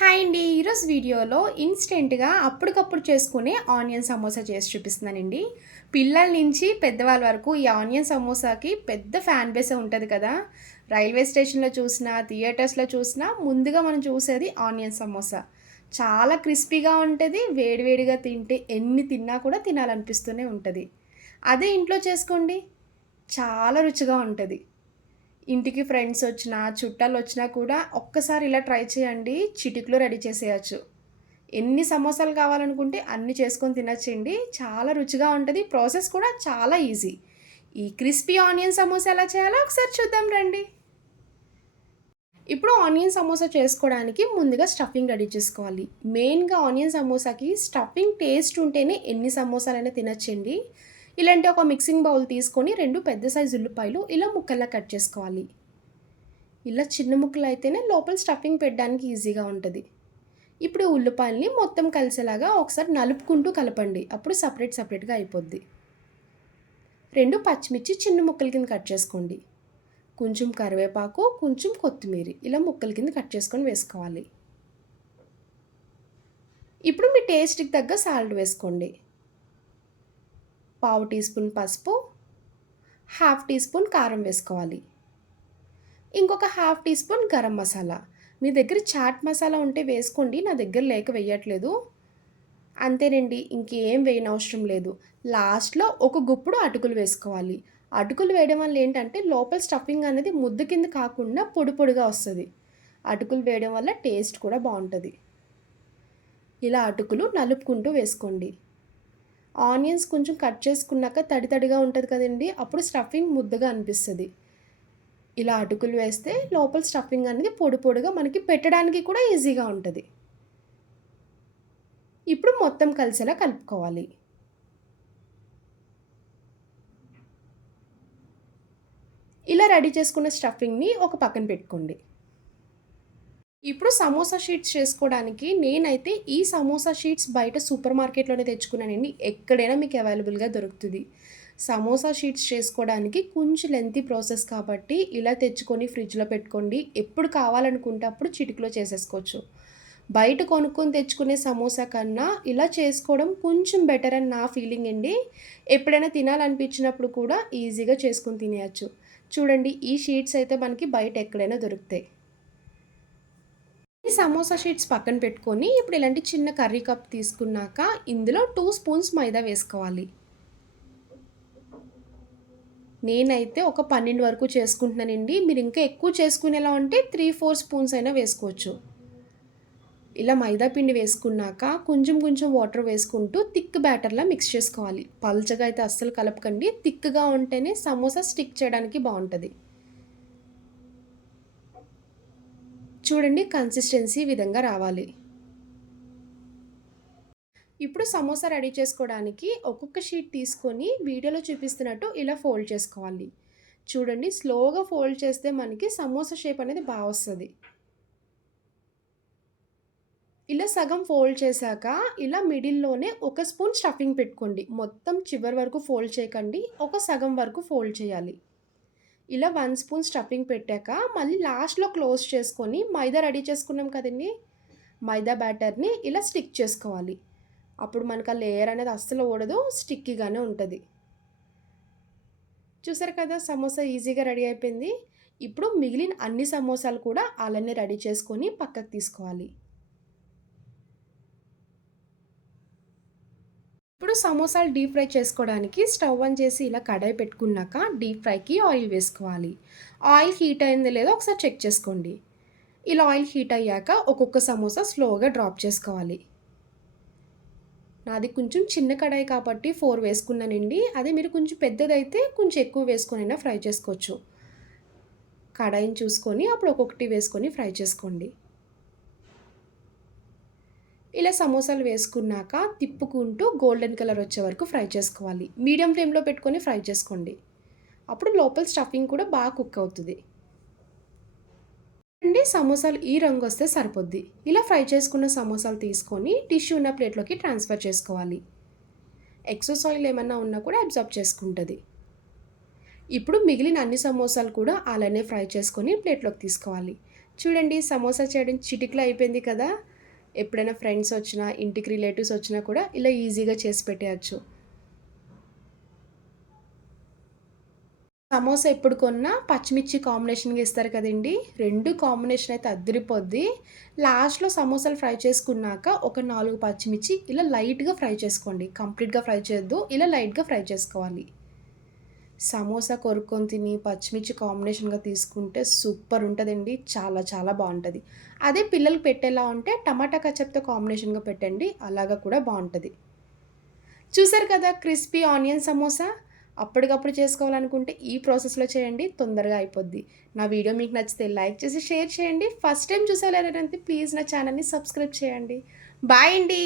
Hi అండి. ఈరోజు వీడియోలో ఇన్‌స్టెంట్‌గా అప్పటికప్పుడు చేసుకునే ఆనియన్ సమోసా చేసి చూపిస్తున్నానండి. పిల్లల నుంచి పెద్దవాళ్ళ వరకు ఈ ఆనియన్ సమోసాకి పెద్ద ఫ్యాన్ బేసే ఉంటది కదా! రైల్వే స్టేషన్‌లో చూసినా, థియేటర్స్‌లో చూసినా ముందుగా మనం చూసేది ఆనియన్ సమోసా. చాలా క్రిస్పీగా ఉంటది. వేడి వేడిగా తింటే ఎన్ని తిన్నా కూడా తినాలనిపిస్తూనే ఉంటది. అదే ఇంట్లో చేసుకోండి చాలా రుచిగా ఉంటది. ఇంటికి ఫ్రెండ్సొచ్చినా, చుట్టాలొచ్చినా కూడా ఒక్కసారి ఇలా ట్రై చేయండి. చిటికలో రెడీ చేసేయొచ్చు. ఎన్ని సమోసాలు కావాలనుకుంటే అన్ని చేసుకొని తినొచ్చండి. చాలా రుచిగా ఉంటది. ప్రాసెస్ కూడా చాలా ఈజీ. ఈ క్రిస్పీ ఆనియన్ సమోసా ఎలా చేయాలో ఒకసారి చూద్దాం రండి. ఇప్పుడు ఆనియన్ సమోసా చేసుకోవడానికి ముందుగా స్టఫింగ్ రెడీ చేసుకోవాలి. మెయిన్‌గా ఆనియన్ సమోసాకి స్టఫింగ్ టేస్ట్ ఉంటేనే ఎన్ని సమోసాలైనా తినొచ్చండి. ఇలాంటి ఒక మిక్సింగ్ బౌల్ తీసుకొని 2 పెద్ద సైజు ఉల్లిపాయలు ఇలా ముక్కల్లా కట్ చేసుకోవాలి. ఇలా చిన్న ముక్కలైతేనే లోపల స్టఫింగ్ పెట్టడానికి ఈజీగా ఉంటది. ఇప్పుడు ఉల్లిపాయల్ని మొత్తం కలిసేలాగా ఒకసారి నలుపుకుంటూ కలపండి. అప్పుడు సెపరేట్‌గా అయిపోద్ది. 2 పచ్చిమిర్చి చిన్న ముక్కల కింద కట్ చేసుకోండి. కొంచెం కరివేపాకు, కొంచెం కొత్తిమీరి ఇలా ముక్కల కింద కట్ చేసుకొని వేసుకోవాలి. ఇప్పుడు మీ టేస్ట్‌కి తగ్గ సాల్ట్ వేసుకోండి. పావు టీ స్పూన్ పసుపు, హాఫ్ టీ స్పూన్ కారం వేసుకోవాలి. ఇంకొక half teaspoon garam masala. మీ దగ్గర చాట్ మసాలా ఉంటే వేసుకోండి. నా దగ్గర లేక వేయట్లేదు. అంతేనండి. ఇంకేం వేయనవసరం లేదు. లాస్ట్‌లో ఒక గుప్పుడు అటుకులు వేసుకోవాలి. అటుకులు వేయడం వల్ల ఏంటంటే లోపల స్టఫింగ్ అనేది ముద్ద కింద కాకుండా పొడి పొడిగా వస్తది. అటుకులు వేయడం వల్ల టేస్ట్ కూడా బావుంటది. ఇలా అటుకులు నలుపుకుంటూ వేసుకోండి. ఆనియన్స్ కొంచెం కట్ చేసుకున్నాక తడి తడిగా ఉంటది కదండీ! అప్పుడు స్టఫింగ్ ముద్దగా అనిపిస్తది. ఇలా అటుకులు వేస్తే లోపల స్టఫింగ్ అనేది పొడి పొడిగా మనకి పెట్టడానికి కూడా ఈజీగా ఉంటది. ఇప్పుడు మొత్తం కలిసేలా కలుపుకోవాలి. ఇలా రెడీ చేసుకున్న స్టఫింగ్‌ని ఒక పక్కన పెట్టుకోండి. ఇప్పుడు సమోసా షీట్స్ చేసుకోవడానికి నేనైతే ఈ సమోసా షీట్స్ బయట సూపర్ మార్కెట్‌లోనే తెచ్చుకున్నానండి. ఎక్కడైనా మీకు అవైలబుల్‌గా దొరుకుతది. సమోసా షీట్స్ చేసుకోవడానికి కొంచెం లెంతీ ప్రాసెస్ కాబట్టి ఇలా తెచ్చుకొని ఫ్రిడ్జ్‌లో పెట్టుకోండి. ఎప్పుడు కావాలనుకుంటే అప్పుడు చిటికెలో చేసేసుకోవచ్చు. బయట కొనుక్కొని తెచ్చుకునే సమోసా కన్నా ఇలా చేసుకోవడం కొంచెం బెటర్ అని నా ఫీలింగ్ అండి. ఎప్పుడైనా తినాలనిపించినప్పుడు కూడా ఈజీగా చేసుకొని తినేయొచ్చు. చూడండి ఈ షీట్స్ అయితే మనకి బయట ఎక్కడైనా దొరుకుతాయి. ఈ సమోసా షీట్స్ పక్కన పెట్టుకొని ఇప్పుడు ఇలాంటి చిన్న కర్రీ కప్ తీసుకున్నాక ఇందులో 2 స్పూన్స్ మైదా వేసుకోవాలి. నేనైతే ఒక 12 వరకు చేసుకుంటున్నానండి. మీరు ఇంకా ఎక్కువ చేసుకునేలా ఉంటే 3, 4 స్పూన్స్ అయినా వేసుకోవచ్చు. ఇలా మైదా పిండి వేసుకున్నాక కొంచెం కొంచెం వాటర్ వేసుకుంటూ థిక్ బ్యాటర్‌లా మిక్స్ చేసుకోవాలి. పల్చగా అయితే అస్సలు కలపకండి. థిక్‌గా ఉంటేనే సమోసా స్టిక్ చేయడానికి బావుంటది. చూడండి కన్సిస్టెన్సీ ఈ విధంగా రావాలి. ఇప్పుడు సమోసా రెడీ చేసుకోవడానికి ఒక్కొక్క షీట్ తీసుకొని వీడియోలో చూపిస్తున్నట్టు ఇలా ఫోల్డ్ చేసుకోవాలి. చూడండి స్లోగా ఫోల్డ్ చేస్తే మనకి సమోసా షేప్ అనేది బా వస్తది. ఇలా సగం ఫోల్డ్ చేశాక ఇలా మిడిల్‌లోనే ఒక స్పూన్ స్టఫింగ్ పెట్టుకోండి. మొత్తం చివరి వరకు ఫోల్డ్ చేయకండి. ఒక సగం వరకు ఫోల్డ్ చేయాలి. ఇలా 1 స్పూన్ స్టఫింగ్ పెట్టాక మళ్ళీ లాస్ట్‌లో క్లోజ్ చేసుకొని మైదా రెడీ చేసుకున్నాం కదండీ! మైదా బ్యాటర్‌ని ఇలా స్టిక్ చేసుకోవాలి. అప్పుడు మనకు ఆ లేయర్ అనేది అస్సలు ఊడదు. స్టిక్కీగానే ఉంటది. చూసారు కదా! సమోసా ఈజీగా రెడీ అయిపోయింది. ఇప్పుడు మిగిలిన అన్ని సమోసాలు కూడా అలానే రెడీ చేసుకొని పక్కకు తీసుకోవాలి. ఇప్పుడు సమోసాలు డీప్ ఫ్రై చేసుకోవడానికి స్టవ్ ఆన్ చేసి ఇలా కడాయి పెట్టుకున్నాక డీప్ ఫ్రైకి ఆయిల్ వేసుకోవాలి. ఆయిల్ హీట్ అయిందో లేదో ఒకసారి చెక్ చేసుకోండి. ఇలా ఆయిల్ హీట్ అయ్యాక ఒక్కొక్క సమోసా స్లోగా డ్రాప్ చేసుకోవాలి. నాది కొంచెం చిన్న కడాయి కాబట్టి 4 వేసుకున్నానండి. అదే మీరు కొంచెం పెద్దదైతే కొంచెం ఎక్కువ వేసుకొనైనా ఫ్రై చేసుకోవచ్చు. కడాయిని చూసుకొని అప్పుడు ఒక్కొక్కటి వేసుకొని ఫ్రై చేసుకోండి. ఇలా సమోసాలు వేసుకున్నాక తిప్పుకుంటూ గోల్డెన్ కలర్ వచ్చే వరకు ఫ్రై చేసుకోవాలి. మీడియం ఫ్లేమ్‌లో పెట్టుకొని ఫ్రై చేసుకోండి. అప్పుడు లోపల స్టఫింగ్ కూడా బాగా కుక్ అవుతది. అండి సమోసాలు ఈ రంగొస్తే సరిపోద్ది. ఇలా ఫ్రై చేసుకున్న సమోసాలు తీసుకొని టిష్యూ ఉన్న ప్లేట్‌లోకి ట్రాన్స్‌ఫర్ చేసుకోవాలి. ఎక్సెస్ ఆయిల్ ఏమన్నా ఉన్నా కూడా అబ్జార్బ్ చేసుకుంటది. ఇప్పుడు మిగిలిన అన్ని సమోసాలు కూడా అలానే ఫ్రై చేసుకొని ప్లేట్‌లోకి తీసుకోవాలి. చూడండి సమోసా చేయడం చిటికలో అయిపోయింది కదా! ఎప్పుడైనా ఫ్రెండ్స్ వచ్చినా, ఇంటికి రిలేటివ్స్ వచ్చినా కూడా ఇలా ఈజీగా చేసి పెట్టేయొచ్చు. సమోసా ఎప్పుడు కొన్నా పచ్చిమిర్చి కాంబినేషన్‌గా ఇస్తారు కదండీ! 2 కాంబినేషన్ అయితే అద్దిరిపోద్ది. లాస్ట్‌లో సమోసాలు ఫ్రై చేసుకున్నాక ఒక 4 పచ్చిమిర్చి ఇలా లైట్‌గా ఫ్రై చేసుకోండి. కంప్లీట్‌గా ఫ్రై చేయొద్దు. ఇలా లైట్‌గా ఫ్రై చేసుకోవాలి. సమోసా కొరుక్కొని తిని పచ్చిమిర్చి కాంబినేషన్‌గా తీసుకుంటే సూపర్ ఉంటదండి. చాలా చాలా బావుంటది. అదే పిల్లలకి పెట్టేలా ఉంటే టమాటా కచప్‌తో కాంబినేషన్‌గా పెట్టండి. అలాగా కూడా బావుంటది. చూసారు కదా క్రిస్పీ ఆనియన్ సమోసా. అప్పటికప్పుడు చేసుకోవాలనుకుంటే ఈ ప్రాసెస్‌లో చేయండి. తొందరగా అయిపోద్ది. నా వీడియో మీకు నచ్చితే లైక్ చేసి షేర్ చేయండి. ఫస్ట్ టైమ్ చూసేవాళ్ళు ఎవరైనా ఉంటే ప్లీజ్ నా ఛానెల్‌ని సబ్స్క్రైబ్ చేయండి. బాయ్ అండి.